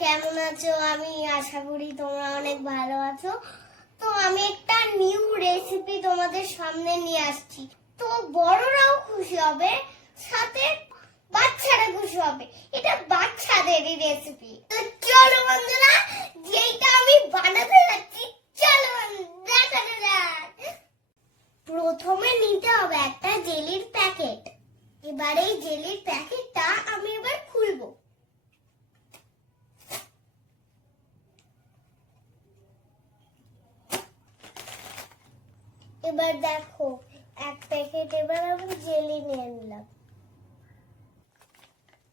কেমন আছো? আমি আশা করি তোমরা অনেক ভালো আছো। তো আমি একটা নিউ রেসিপি তোমাদের সামনে নিয়ে আসছি। তো বড়রাও খুশি হবে, সাথে বাচ্চারা খুশি হবে। এটা বাচ্চাদেরই রেসিপি। তো চলো বন্ধুরা, যেটা আমি বানাতে যাচ্ছি, চলো দেখানো যাক। প্রথমে নিতে হবে একটা জেলির প্যাকেট। এবার এই জেলির প্যাকেটটা আমি এবার খুলবো। এবার দেখো, এক প্যাকেট এবার আমি জেলি নিয়ে নিলাম।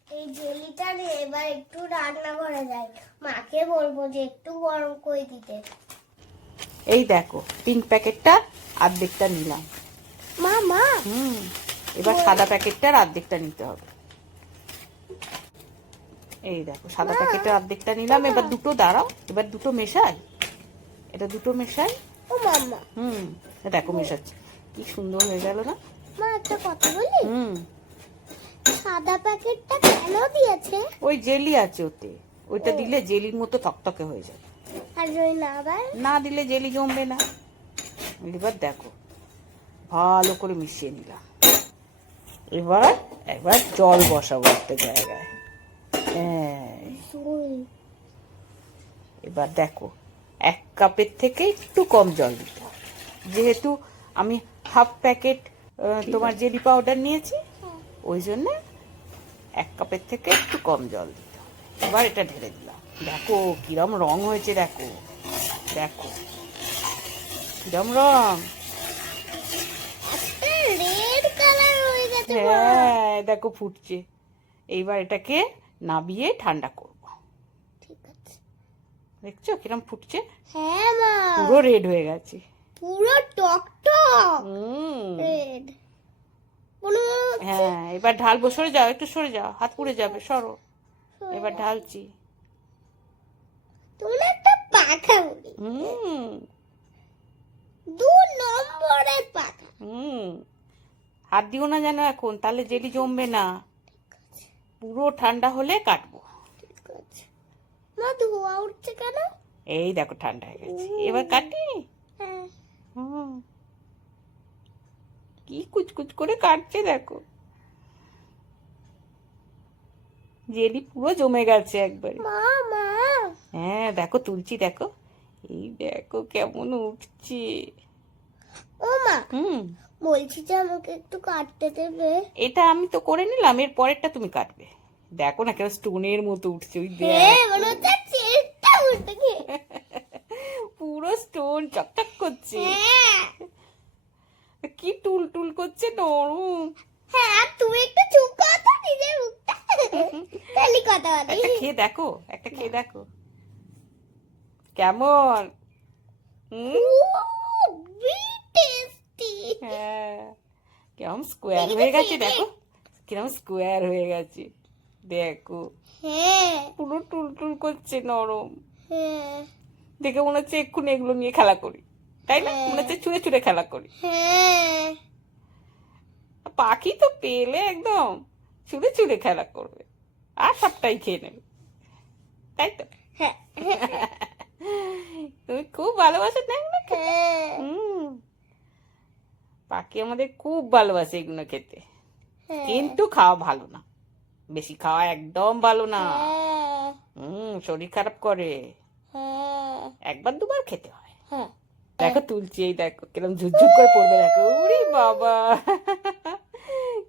এই জেলিটা নিয়ে এবার একটু রান্না করা যায়। মাকে বলবো যে একটু গরম করে দিতে। এই দেখো, পিঙ্ক প্যাকেটটা অর্ধেকটা নিলাম। মা এবার সাদা প্যাকেটটার অর্ধেকটা নিতে হবে। এই দেখো, সাদা প্যাকেটের অর্ধেকটা নিলাম। এবার দুটো দাঁড়াও, এবার দুটো মেশাই। এটা দুটো মেশাই। ও মাম্মা, দেখো মেশাচ্ছি, কি সুন্দর হয়ে গেল না? মা একটা কথা বলি। সাদা প্যাকেটটা কেন দিয়েছে? ওই জেলি আছে ওতে, ওইটা দিলে জেলির মতো থকথকে হয়ে যাবে। আর যদি না দিলে জেলি জমবে না। এবার দেখো, ভালো করে মিশিয়ে নিলাম। এবার এবার জল বসাবো একটা জায়গায়। এবার দেখো, 1 কাপের থেকে একটু কম জল দিতে হবে। যেহেতু আমি হাফ প্যাকেট তোমার জেলি পাউডার নিয়েছি, ওই জন্য 1 কাপের থেকে একটু কম জল দিতে হবে। এবার এটা ঢেলে দিলাম। দেখো কিরম রং হয়েছে, দেখো দেখো কিরম রং। রেড কালার হয়ে গেছে। হ্যাঁ দেখো ফুটছে। এইবার এটাকে নাবিয়ে ঠান্ডা করব। ঠিক আছে, দেখছো কিরম ফুটছে? হ্যাঁ মা, পুরো রেড হয়ে গেছে, পুরো টকটক রেড। হ্যাঁ এবার ঢালবো। সরে যাও, একটু সরে যাও, হাত পুড়ে যাবে, সরো। এবার ঢালছি। তুমি একটা পাখা বলি, 2 নম্বরের পাখা। হাত দিও না যেন এখন, তাহলে জেলি জমবে না। পুরো ঠান্ডা হলে কাটবো। ঠিক আছে মা, ধোয়া উঠছে কেন? এই দেখো ঠান্ডা হয়ে গেছে, এবার কাটি। হ্যাঁ, কি কুচকুচ করে কাটছে দেখো, জেলি পুরো জমে গেছে একবারে। মা হ্যাঁ দেখো তুলছি, দেখো এই দেখো কেমন উঠছে। ও মা, বলছি যে আমাকে একটু কাটতে দেবে? এটা আমি তো করে নিলাম, এর পরেরটা তুমি কাটবে। দেখো না কেন স্টোনের মতো উঠছে, ওই পুরো স্টোন চকচক করছে। কি টুল টুল করছে, নরম। হ্যাঁ, তুমি একটু চুপ করো তো, নিজের মুখটা খালি কথা বলি। একটা খেয়ে দেখো, একটা খেয়ে দেখো কেমন। খুবই টেস্টি। হ্যাঁ, কিরম স্কোয়ার হয়ে গেছে দেখো, কিরম স্কোয়ার হয়ে গেছে দেখো। হ্যাঁ, পুরো টুল টুল করছে, নরম। হ্যাঁ, দেখে মনে হচ্ছে এক্ষুনি এগুলো নিয়ে খেলা করি, তাই না? মনে হচ্ছে ছুঁড়ে ছুঁড়ে খেলা করি। হ্যাঁ, পাখি তো পেলে একদম ছুঁড়ে ছুঁড়ে খেলা করবে আর সবটাই খেয়ে নেবে, তাই তো? হ্যাঁ, তুমি খুব ভালোবাসো না এগুলো খেতে? হ্যাঁ, পাখি আমাদের খুব ভালোবাসে এগুলো খেতে, কিন্তু খাওয়া ভালো না, বেশি খাওয়া একদম ভালো না। শরীর খারাপ করে, 1বার 2বার খেতে হয়। দেখো তুলছি, এই দেখো কিরম ঝুরঝুর করে পড়বে, দেখো উরি বাবা,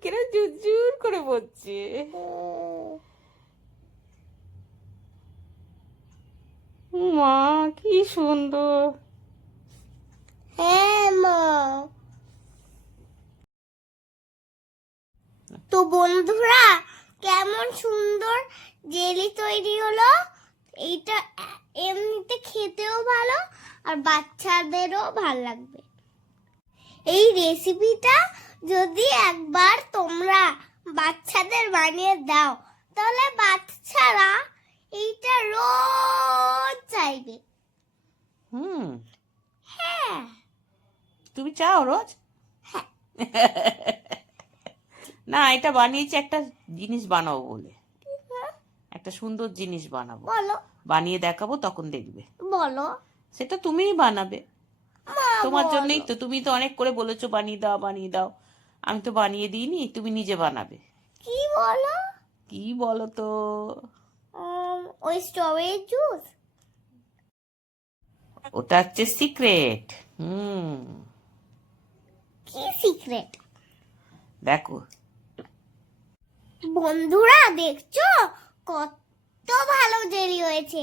কিরম ঝুরঝুর করে পড়ছে। মা কি সুন্দর। হ্যাঁ মা। তো বন্ধুরা, কেমন সুন্দর জেলি তৈরি হলো। এইটা এমনিতে খেতেও ভালো, আর বাচ্চাদেরও ভালো লাগবে। এই রেসিপিটা যদি একবার তোমরা বাচ্চাদের বানিয়ে দাও, তাহলে বাচ্চারা এইটা রোজ চাইবে। হ্যাঁ, তুমি চাও রোজ? না, এটা বানিয়েছি একটা জিনিস বানাবো বলে। একটা সুন্দর জিনিস বানাবো, বলো বানিয়ে দেখাবো, তখন দেখবে। বলো সেটা তুমিই বানাবে, মা, তোমার বলো। জন্যই তো। তুমি তো অনেক করে বলেছো বানিয়ে দাও বানিয়ে দাও, আমি তো বানিয়ে দিইনি, তুমি নিজে বানাবে। কি বলো? কি বলো তো? ওই স্ট্রবেরি জুস। ওটা হচ্ছে সিক্রেট। কি সিক্রেট? দেখো। বন্ধুরা দেখছো কত ভালো জেলি হয়েছে।